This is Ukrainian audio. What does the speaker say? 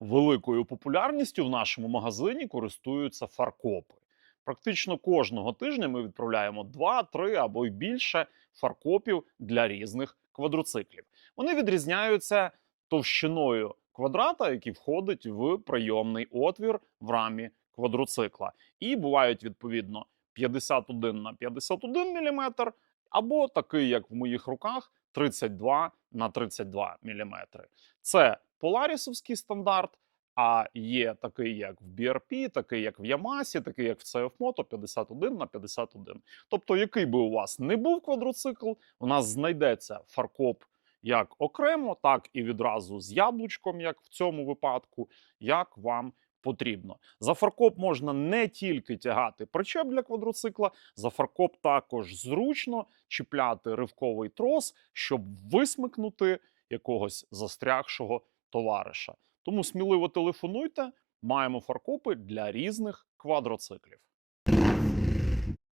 Великою популярністю в нашому магазині користуються фаркопи. Практично кожного тижня ми відправляємо 2, 3 або й більше фаркопів для різних квадроциклів. Вони відрізняються товщиною квадрата, який входить в прийомний отвір в рамі квадроцикла. І бувають відповідно 51 на 51 мм, або такий, як в моїх руках, 32 на 32 мм. Це поларісовський стандарт. А є такий, як в BRP, такий, як в Ямасі, такий, як в CF Moto 51 на 51. Тобто, який би у вас не був квадроцикл, у нас знайдеться фаркоп як окремо, так і відразу з яблучком, як в цьому випадку, як вам потрібно. За фаркоп можна не тільки тягати причеп для квадроцикла, за фаркоп також зручно чіпляти ривковий трос, щоб висмикнути якогось застрягшого товариша. Тому сміливо телефонуйте. Маємо фаркопи для різних квадроциклів.